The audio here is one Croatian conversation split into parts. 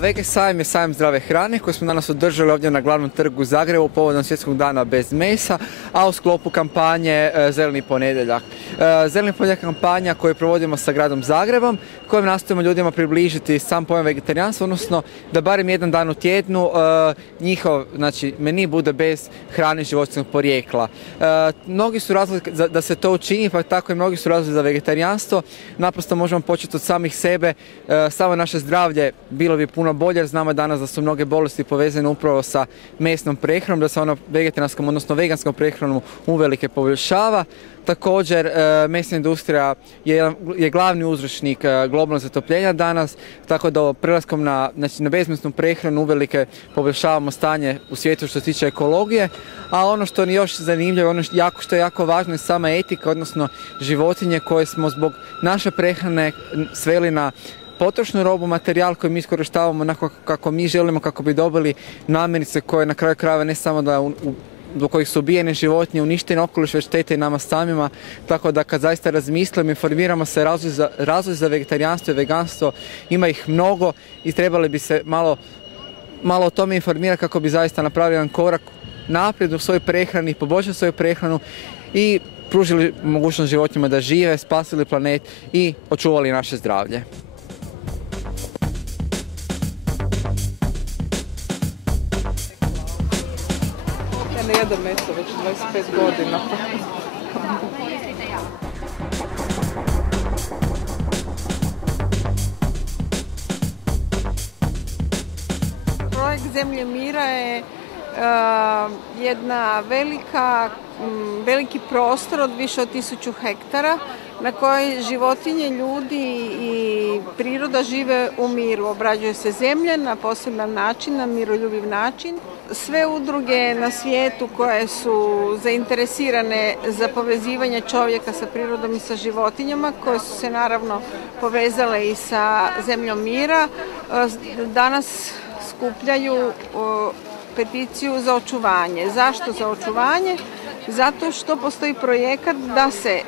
Vege sajam je sajam zdrave hrane koji smo danas održali ovdje na glavnom trgu u Zagrebu povodom Svjetskog dana bez mesa, a u sklopu kampanje Zeleni ponedjeljak. Zeleni ponedjeljak je kampanja koju provodimo sa gradom Zagrebom, kojom nastojimo ljudima približiti sam pojam vegetarijanstva, odnosno da barem jedan dan u tjednu njihov meni bude bez hrane životinjskog porijekla. Mnogi su razlozi da se to učini, pa tako i mnogi su razlozi za vegetarijanstvo. Naprosto možemo početi od samih sebe, samo naše zdravlje bilo bi puno bolje jer znamo danas da su mnoge bolesti povezane upravo sa mesnom prehranom, da se ona vegetarijanskom, odnosno veganskom prehranom uvelike poboljšava. Također, mesna industrija je glavni uzročnik globalnog zatopljenja danas, tako da prelaskom na bezmesnu prehranu uvelike poboljšavamo stanje u svijetu što se tiče ekologije. A ono što je još zanimljivo, ono što je jako važno je sama etika, odnosno životinje koje smo zbog naše prehrane sveli na potrošnu robu, materijal koji mi iskorištavamo onako kako mi želimo, kako bi dobili namirnice koje na kraju krajeva ne samo da do kojih su ubijene životinje, uništeni okoliš, već štete i nama samima. Tako da kad zaista razmislimo, informiramo se razlog za vegetarijanstvo i veganstvo, ima ih mnogo i trebali bi se malo o tome informirati kako bi zaista napravili jedan korak naprijed u svojoj prehrani, poboljšali svoju prehranu i pružili mogućnost životinjama da žive, spasili planet i očuvali naše zdravlje. Ne jedem meso već 25 godina. Projekt Zemlje mira je jedna veliki prostor od više od 1000 hektara na kojoj životinje, ljudi i priroda žive u miru. Obrađuje se zemlja na poseban način, na miroljubiv način. Sve udruge na svijetu koje su zainteresirane za povezivanje čovjeka sa prirodom i sa životinjama, koje su se naravno povezale i sa Zemljom mira, danas skupljaju peticiju za očuvanje. Zašto za očuvanje? Zato što postoji projekat da se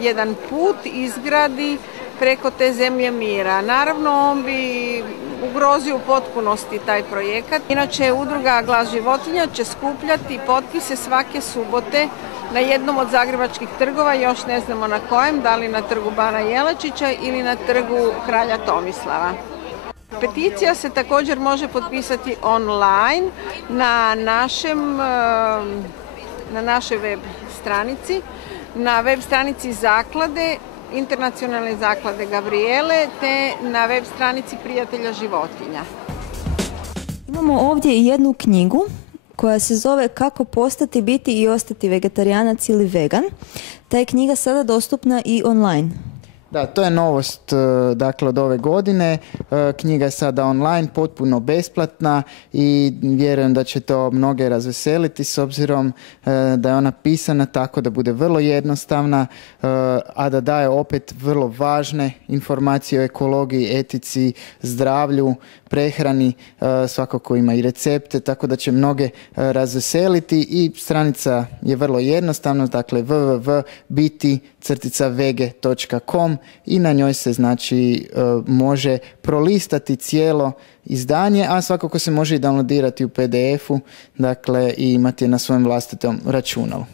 jedan put izgradi preko te Zemlje mira. Naravno, on bi ugrozio u potpunosti taj projekat. Inače, udruga Glas životinja će skupljati potpise svake subote na jednom od zagrebačkih trgova, još ne znamo na kojem, da li na trgu Bana Jelačića ili na trgu Kralja Tomislava. Peticija se također može potpisati online na našoj web stranici, na web stranici zaklade, Internacionalne zaklade Gabrijele, te na web stranici Prijatelja životinja. Imamo ovdje i jednu knjigu koja se zove Kako postati, biti i ostati vegetarijanac ili vegan. Ta je knjiga sada dostupna i online. Da, to je novost dakle od ove godine. Knjiga je sada online, potpuno besplatna i vjerujem da će to mnoge razveseliti s obzirom da je ona pisana tako da bude vrlo jednostavna, a da daje opet vrlo važne informacije o ekologiji, etici, zdravlju, prehrani, svakako ima i recepte, tako da će mnoge razveseliti i stranica je vrlo jednostavna, dakle www.biti-vege.com i na njoj se može prolistati cijelo izdanje, a svakako se može i downloadirati u PDF-u, dakle i imati je na svojem vlastitom računalu.